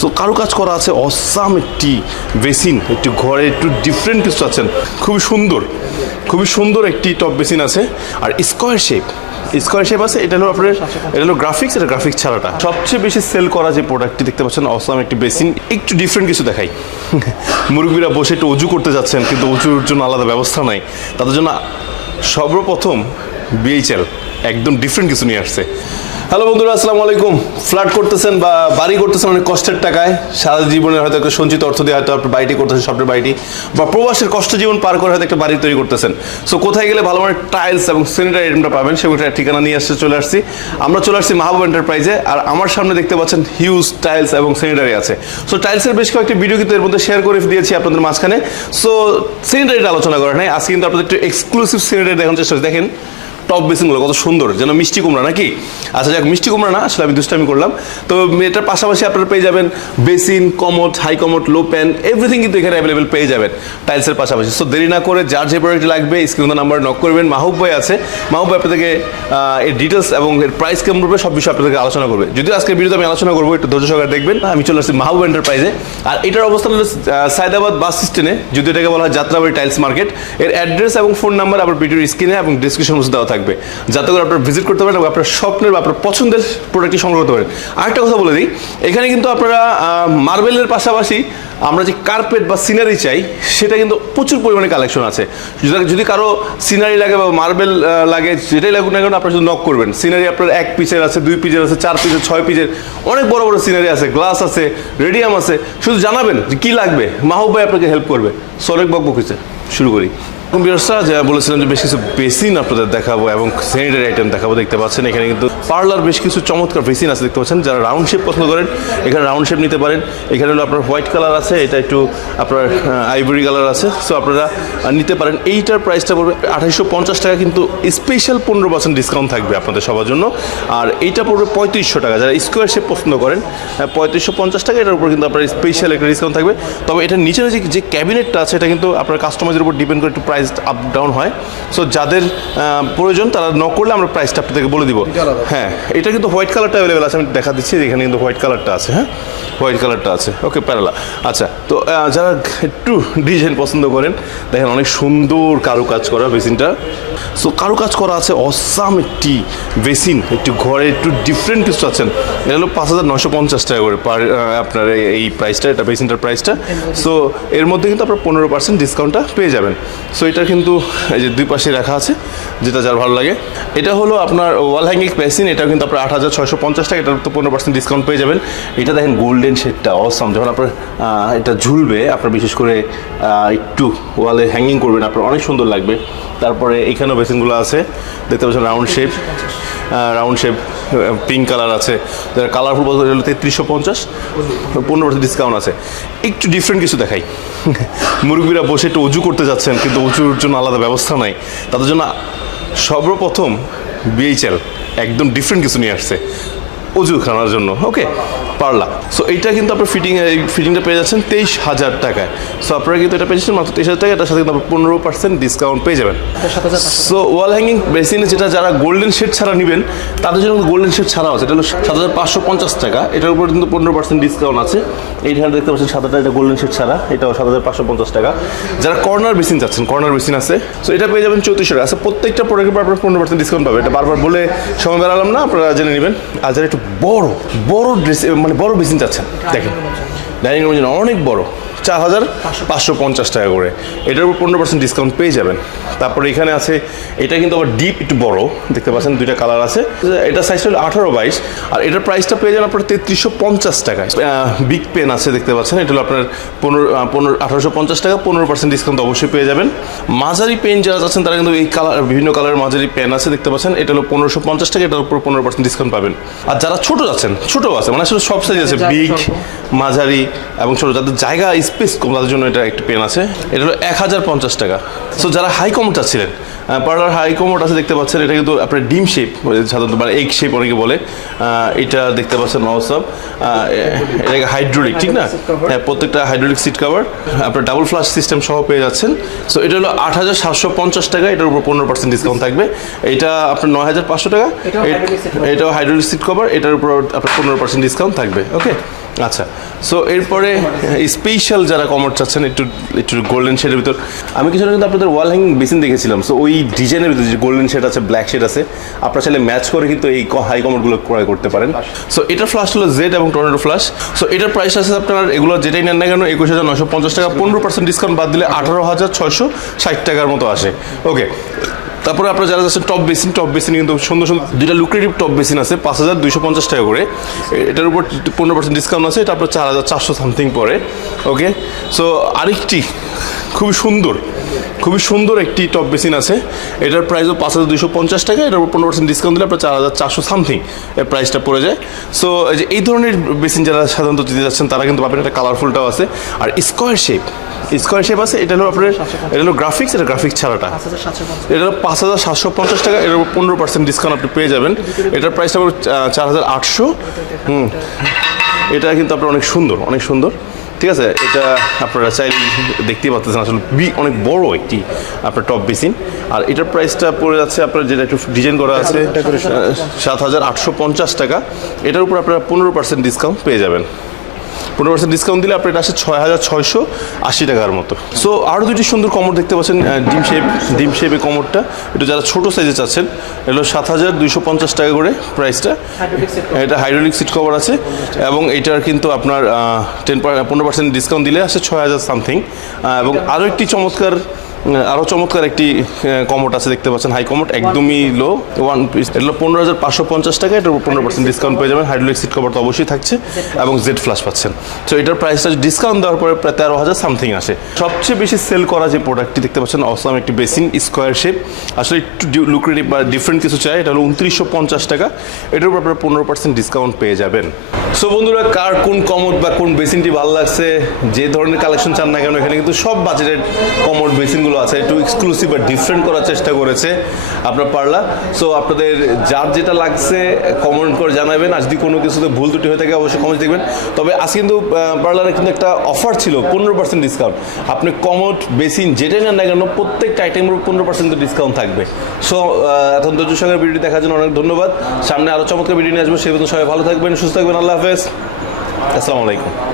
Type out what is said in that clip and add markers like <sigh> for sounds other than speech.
So কারও কাজ করা আছে, অসাম একটি বেসিন একটি ঘরে, একটু ডিফারেন্ট কিছু আছেন খুবই সুন্দর খুবই সুন্দর একটি টপ বেসিন আছে। আর স্কোয়ার শেপ স্কোয়ার শেপ আছে, এটা হলো আপনার এটা হলো গ্রাফিক্স এটা গ্রাফিক্স ছাড়াটা। সবচেয়ে বেশি সেল করা যে প্রোডাক্টটি দেখতে পাচ্ছেন, অসাম একটি বেসিন একটু ডিফারেন্ট কিছু দেখাই। <laughs> মুরব্বীরা বসে একটু উজু করতে যাচ্ছেন, কিন্তু উজুর জন্য আলাদা ব্যবস্থা নাই। তাদের জন্য সর্বপ্রথম বিএইচএল একদম ডিফারেন্ট কিছু নিয়ে আসছে। হ্যালো বন্ধুরা, আসসালামু আলাইকুম। ফ্ল্যাট করতেছেন বা বাড়ি করতেছেন অনেক কষ্টের টাকায়। সারা জীবনের হয়তো একটা সঞ্চিত অর্থ দিয়ে হয়তো আপনি বাড়িটি করতেছেন, স্বপ্নের বাড়িটি, বা প্রবাসের কষ্ট জীবন পার করে হয়তো একটা বাড়ি তৈরি করতেছেন। সো কোথায় গেলে ভালো মানের টাইলস এবং স্যানিটারি আইটেমটা পাবেন সেগুলো ঠিকানা নিয়ে আসতে চলে আসছি। আমরা চলে আসছি মাহবুব এন্টারপ্রাইজে আর আমার সামনে দেখতে পাচ্ছেন হিউজ টাইলস এবং স্যানিটারি আছে। সো টাইলসের বেশ কয়েকটি ভিডিও কিন্তু এর মধ্যে শেয়ার করে দিয়েছি আপনাদের মাঝখানে। সো স্যানিটারিটা আলোচনা করা নাই, আজকে কিন্তু আপনাদের একটু এক্সক্লুসিভ স্যানিটারি দেখানোর চেষ্টা দেখেন টপ বেসিনগুলো কত সুন্দর, যেন মিষ্টি কুমড়া নাকি? আচ্ছা যাক, মিষ্টি কুমড়া না, আসলে আমি দুষ্টামি করলাম। তো এটার পাশাপাশি আপনারা পেয়ে যাবেন basin, commode, high commode, low pan everything কিন্তু এখানে অ্যাভেলেবেল পেয়ে যাবেন টাইলসের পাশাপাশি। সো দেরি না করে যার যে প্রোডাক্ট লাগবে স্ক্রিন নাম্বার নক করবেন। মাহুব ভাই আছে মাহুব ভাই আপনাদেরকে এর ডিটেলস এবং এর প্রাইস কেমন পড়বে, সব বিষয়ে আপনাদেরকে আলোচনা করবে। যদিও আজকের ভিডিওতে আমি আলোচনা করব, একটু ধৈর্য সহকারে দেখবেন। আমি চলে আসছি মাহবুব এন্টারপ্রাইজে আর এটার অবস্থান হলো সায়দাবাদ বাস স্ট্যান্ডে যদি এটাকে বলা হয় যাত্রাবাড়ি টাইলস মার্কেট এর অ্যাড্রেস এবং ফোন নাম্বার আবার ভিডিওর স্ক্রিনে এবং ডিসক্রিপশন দেওয়া থাকবে। যাতে করে আপনারা ভিজিট করতে পারেন এবং আপনার স্বপ্নের বা আপনার পছন্দের প্রোডাক্টটি সংগ্রহ করতে পারেন। আরেকটা কথা বলে দিই, এখানে কিন্তু আপনারা মার্বেলের পাশাপাশি আমরা যে কার্পেট বা সিনারি চাই, সেটা কিন্তু প্রচুর পরিমাণে কালেকশন আছে। যদি- যদি কারও সিনারি লাগে বা মার্বেল লাগে, যেটাই লাগুক না কেন, আপনারা শুধু নক করবেন। সিনারি আপনার এক পিসের আছে, দুই পিসের আছে, চার পিসের ছয় পিসের অনেক বড় বড় সিনারি আছে গ্লাস আছে রেডিয়াম আছে। শুধু জানাবেন যে কী লাগবে। মাহবুব ভাই আপনাকে হেল্প করবে। সরেক বকবক হয়েছে। শুরু করি। বিরসা যা বলেছিলাম যে বেশ কিছু বেসিন আপনাদের দেখাবো এবং স্যানিটারি আইটেম দেখাবো, দেখতে পাচ্ছেন, এখানে কিন্তু পার্লার বেশ কিছু চমৎকার বেসিন আছে, দেখতে পাচ্ছেন, যারা রাউন্ড শেপ পছন্দ করেন, এখানে রাউন্ড শেপ নিতে পারেন। এখানে হলো আপনার হোয়াইট কালার আছে, এটা একটু আপনার আইভরি কালার আছে। সো আপনারা নিতে পারেন। এইটার প্রাইসটা পড়বে আঠাইশশো পঞ্চাশ টাকা, কিন্তু স্পেশাল পনেরো পার্সেন্ট ডিসকাউন্ট থাকবে আপনাদের সবার জন্য। আর এইটা পড়বে পঁয়ত্রিশশো টাকা, যারা স্কোয়ার শেপ পছন্দ করেন পঁয়ত্রিশশো পঞ্চাশ টাকা, এটার উপর কিন্তু আপনার স্পেশাল একটা ডিসকাউন্ট থাকবে। তবে এটার নিচে যে ক্যাবিনেটটা আছে, এটা কিন্তু আপনার কাস্টমাইজের উপর ডিপেন্ড করে একটু প্রাইস আপ ডাউন হয়। সো যাদের প্রয়োজন তারা ন করলে আমরা প্রাইসটা আপনাদেরকে বলে দিব। হ্যাঁ এটা কিন্তু হোয়াইট কালারটা অ্যাভেলেবেল আছে আমি দেখা দিচ্ছি এখানে কিন্তু হোয়াইট কালারটা আছে হ্যাঁ? হোয়াইট কালারটা আছে। ওকে প্যারালা আচ্ছা তো যারা একটু ডিজাইন পছন্দ করেন দেখেন অনেক সুন্দর কারুকাজ করা বেসিনটা। সো কারুকাজ করা আছে, অসাম একটি বেসিন, একটু ঘরে একটু ডিফারেন্ট কিছু আছেন। এটা হলো পাঁচ হাজার নশো পঞ্চাশ টাকা করে পার আপনার এই- প্রাইসটা এটা বেসিনটার প্রাইসটা সো এর মধ্যে কিন্তু আপনার পনেরো পার্সেন্ট ডিসকাউন্টটা পেয়ে যাবেন। সো এটা কিন্তু এই যে দুই পাশে রাখা আছে, যেটা যার ভালো লাগে। এটা হলো আপনার ওয়াল হ্যাঙ্গিং বেসিন এটা কিন্তু আপনার আট হাজার ছয়শো পঞ্চাশ টাকা, এটার তো পনেরো পার্সেন্ট ডিসকাউন্ট পেয়ে যাবেন। এটা দেখেন গোল্ডেন শেডটা অসাম যখন আপনার এটা ঝুলবে, আপনার বিশেষ করে একটু ওয়ালে হ্যাঙ্গিং করবেন, আপনার অনেক সুন্দর লাগবে। তারপরে এখানেও বেসিনগুলো আছে। দেখতে পাচ্ছেন round shape round shape pink colour আছে। যারা কালারফুল বলতে হলো তেত্রিশশো পঞ্চাশ। পনেরো পার্সেন্ট ডিসকাউন্ট আছে। একটু ডিফারেন্ট কিছু দেখাই। <laughs> মুরগিরা বসে একটু উজু করতে যাচ্ছেন, কিন্তু উজুর জন্য আলাদা ব্যবস্থা নাই। তাদের জন্য সর্বপ্রথম বিএইচএল একদম ডিফারেন্ট কিছু নিয়ে আসছে। অজু খানার জন্য। ওকে পারলা সো এইটা কিন্তু আপনার ফিটিং এই ফিটিংটা পেয়ে যাচ্ছেন তেইশ হাজার টাকায়। সো আপনারা কিন্তু এটা পেয়েছেন মাত্র তেইশ হাজার টাকা এটার সাথে কিন্তু আপনার পনেরো পার্সেন্ট ডিসকাউন্ট পেয়ে যাবেন। সো ওয়াল হ্যাঙ্গিং বেসিনে যেটা, যারা গোল্ডেন শেড ছাড়া নেবেন, তাদের জন্য গোল্ডেন শেড ছাড়া আছে। এটা হলো সাত হাজার পাঁচশো পঞ্চাশ টাকা। এটার উপর কিন্তু পনেরো পার্সেন্ট ডিসকাউন্ট আছে। এইখানে দেখতে পাচ্ছেন সাত হাজার এটা গোল্ডেন শেড ছাড়া। এটাও সাত হাজার পাঁচশো পঞ্চাশ টাকা। যারা কর্নার বেসিন চাচ্ছেন কর্নার বেসিন আছে। সো এটা পেয়ে যাবেন চৌত্রিশশো টাকা। আচ্ছা প্রত্যেকটা প্রোডাক্টের পর আপনার পনেরো পার্সেন্ট ডিসকাউন্ট পাবে এটা বারবার বলে সময় বেড়ালাম না, আপনারা জেনে নেবেন। আর যারা একটু বড় বড় ড্রেস মানে বড় বেসিন চাচ্ছেন দেখেন ডাইনিং রুম অনেক বড়। চার হাজার পাঁচশো পঞ্চাশ টাকা করে। এটার উপর পনেরো পার্সেন্ট ডিসকাউন্ট পেয়ে যাবেন। তারপরে এখানে আছে এটা কিন্তু আবার ডিপ একটু বড়। দেখতে পাচ্ছেন দুইটা কালার আছে। এটা সাইজ হলো আঠারো বাইশ। আর এটার প্রাইসটা পেয়ে যাবেন আপনার তেত্রিশশো পঞ্চাশ টাকায়। বিগ পেন আছে দেখতে পাচ্ছেন। এটা হলো আপনার পনেরো পনেরো আঠারোশো পঞ্চাশ টাকা। পনেরো পার্সেন্ট ডিসকাউন্ট অবশ্যই পেয়ে যাবেন। মাঝারি পেন যারা আছেন তারা কিন্তু এই কালার বিভিন্ন কালারের মাঝারি পেন আছে দেখতে পাচ্ছেন। এটা হলো পনেরোশো পঞ্চাশ টাকা এটার উপর পনেরো পার্সেন্ট ডিসকাউন্ট পাবেন। আর যারা ছোট আছেন ছোট আছে মানে আসলে সব সাইজ আছে। বিগ মাঝারি এবং ছোটো। যাদের জায়গা স্পেস কম তাদের জন্য এটা একটু পেন আছে। এটা হলো এক হাজার পঞ্চাশ টাকা। সো যারা হাই কমোটা ছিলেন পার্লার হাই কমোট আছে দেখতে পাচ্ছেন এটা কিন্তু আপনার ডিম শেপ সাধারণত মানে এগ শেপ অনেকে বলে। এটা দেখতে পাচ্ছেন মহোৎসব এটাকে হাইড্রোলিক ঠিক না? হ্যাঁ প্রত্যেকটা হাইড্রোলিক সিট কভার আপনার ডাবল ফ্লাশ সিস্টেম সহ পেয়ে যাচ্ছেন। সো এটা হলো আট হাজার সাতশো পঞ্চাশ টাকা এটার উপর পনেরো পার্সেন্ট ডিসকাউন্ট থাকবে। এটা আপনার নয় হাজার পাঁচশো টাকা। এটাও হাইড্রোলিক সিট কভার এটার উপর আপনার পনেরো পার্সেন্ট ডিসকাউন্ট থাকবে ওকে আচ্ছা সো এরপরে স্পেশাল যারা কমর চাচ্ছেন একটু একটু গোল্ডেন শেডের ভিতর আমি কিছু কিন্তু আপনাদের ওয়াল হ্যাঙ্গিং বেসিন দেখেছিলাম সো ওই ডিজাইনের ভিতরে যে গোল্ডেন শেড আছে ব্ল্যাক শেড আছে আপনার চাইলে ম্যাচ করে কিন্তু এই হাই কমরগুলো ক্রয় করতে পারেন। সো এটার ফ্লাশ হলো জেড এবং টর্নেডো ফ্লাশ সো এটার প্রাইস আছে আপনার এগুলো যেটাই নেন না কেন একুশ হাজার নশো পঞ্চাশ টাকা পনেরো পার্সেন্ট ডিসকাউন্ট বাদ দিলে আঠারো হাজার ছয়শো ষাট টাকার মতো আসে। ওকে তারপরে আপনারা যারা যাচ্ছেন টপ বেসিন টপ বেসিন কিন্তু সুন্দর সুন্দর দুইটা লুক্রেটিভ টপ বেসিন আছে, পাঁচ হাজার দুইশো পঞ্চাশ টাকা করে। এটার উপর পনেরো পার্সেন্ট ডিসকাউন্ট আছে, এটা আপনার চার হাজার চারশো সামথিং পরে ওকে সো আরেকটি খুবই সুন্দর খুবই সুন্দর একটি টপ বেসিন আছে। এটার প্রাইসও পাঁচ হাজার দুইশো পঞ্চাশ টাকা, এটার উপর পনেরো পার্সেন্ট ডিসকাউন্ট দিলে আপনার চার হাজার চারশো সামথিং এর প্রাইসটা পড়ে যায়। সো এই ধরনের বেসিন যারা সাধারণত দিতে যাচ্ছেন, তারা কিন্তু পাবেন, একটা কালারফুলটাও আছে। আর স্কোয়ার শেপ স্কোয়ার শেপ আছে এটা হলো আপনার এটা হলো গ্রাফিক্স এটা গ্রাফিক্স ছাড়াটা। এটা হলো পাঁচ হাজার সাতশো পঞ্চাশ টাকা এর উপর পনেরো পার্সেন্ট ডিসকাউন্ট আপনি পেয়ে যাবেন। এটার প্রাইসটা পড়বে চার হাজার আটশো। হুম। এটা কিন্তু আপনার অনেক সুন্দর অনেক সুন্দর। ঠিক আছে? এটা আপনারা চাইলে দেখতেই পাচ্ছেন আসলে বি অনেক বড় একটি আপনার টপ বেসিন আর এটার প্রাইসটা পড়ে যাচ্ছে আপনার যেটা একটু ডিজাইন করা আছে সাত হাজার আটশো পঞ্চাশ। টাকা। এটার উপর আপনারা পনেরো পার্সেন্ট ডিসকাউন্ট পেয়ে যাবেন। পনেরো পার্সেন্ট ডিসকাউন্ট দিলে আপনার এটা আসে ছয় হাজার ছয়শো আশি টাকার মতো। সো আরও দুটি সুন্দর কমর দেখতে পাচ্ছেন ডিম শেপ ডিম শেপে কমরটা একটু যারা ছোটো সাইজে চাচ্ছেন এগুলো সাত হাজার দুইশো পঞ্চাশ টাকা করে প্রাইসটা এটা হাইড্রোলিক সিট কভার আছে এবং এটার কিন্তু আপনার টেন পনেরো পার্সেন্ট ডিসকাউন্ট দিলে আসে ছয় হাজার সামথিং এবং আরও একটি চমৎকার আরও চমৎকার একটি কমোট আছে দেখতে পাচ্ছেন হাই কমোট একদমই লো ওয়ান পিস এগুলো পনেরো হাজার পাঁচশো পঞ্চাশ টাকা এটার উপর পনেরো পার্সেন্ট ডিসকাউন্ট পেয়ে যাবেন। হাইড্রোলিক সিট কভার তো অবশ্যই থাকছে এবং জেড ফ্লাশ পাচ্ছেন। তো এটার প্রাইসটা ডিসকাউন্ট দেওয়ার পরে প্রায় তেরো হাজার সামথিং আসে। সবচেয়ে বেশি সেল করা যে প্রোডাক্টটি দেখতে পাচ্ছেন অসম একটি বেসিন স্কোয়ার শেপ আসলে একটু লুক্রেটিভ বা ডিফারেন্ট কিছু চাই এটা হলো উনত্রিশশো পঞ্চাশ টাকা। এটার উপর আপনারা পনেরো পার্সেন্ট ডিসকাউন্ট পেয়ে যাবেন। সো বন্ধুরা কার কোন কমোড বা কোন বেসিনটি ভালো লাগছে যে ধরনের কালেকশন চান না কেন এখানে কিন্তু সব বাজেটের কমোড বেসিনগুলো আছে, একটু এক্সক্লুসিভ বা ডিফারেন্ট করার চেষ্টা করেছে আপনার পারলা। সো আপনাদের যার যেটা লাগছে কমেন্ট করে জানাবেন। আর যদি কোনো কিছুতে ভুল ত্রুটি হয়ে থাকে, অবশ্যই কমেন্ট দেখবেন। তবে আজকে কিন্তু পার্লারে কিন্তু একটা অফার ছিল, পনেরো পার্সেন্ট ডিসকাউন্ট আপনি কমোড বেসিন, যেটাই নেন না কেন, প্রত্যেকটা আইটেমের পনেরো পার্সেন্ট ডিসকাউন্ট থাকবে। সো এখন ধৈর্য সঙ্গে ভিডিওটি দেখার জন্য অনেক ধন্যবাদ। সামনে আরও চমৎকার ভিডিও নিয়ে আসব। সেই পর্যন্ত সবাই ভালো থাকবেন, সুস্থ থাকবেন। আল্লাহ হাফেজ। আসসালামু আলাইকুম।